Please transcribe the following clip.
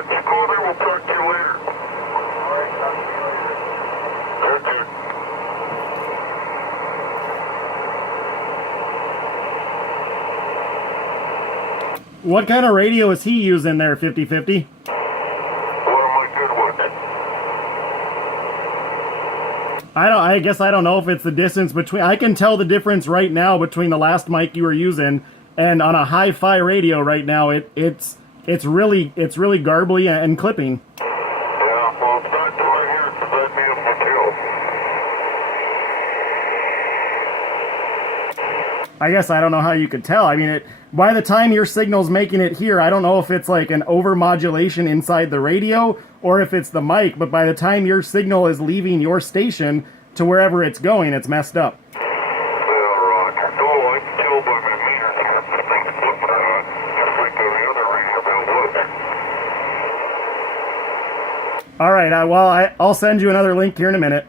right, you go there, we'll talk to you later. Alright, talk to you later. Okay. What kind of radio is he using there, 50/50? What am I good with? I guess I don't know if it's the distance between. I can tell the difference right now between the last mic you were using and on a hi-fi radio right now. It's really garbly and clipping. Yeah, well, it's not doing here because that'd be a kill. I guess I don't know how you could tell. I mean, by the time your signal's making it here, I don't know if it's like an overmodulation inside the radio or if it's the mic, but by the time your signal is leaving your station to wherever it's going, it's messed up. Yeah, Roger. Oh, I can tell by my meters here. Things flipping around. Just like the other radio bill was. All right, well, I'll send you another link here in a minute.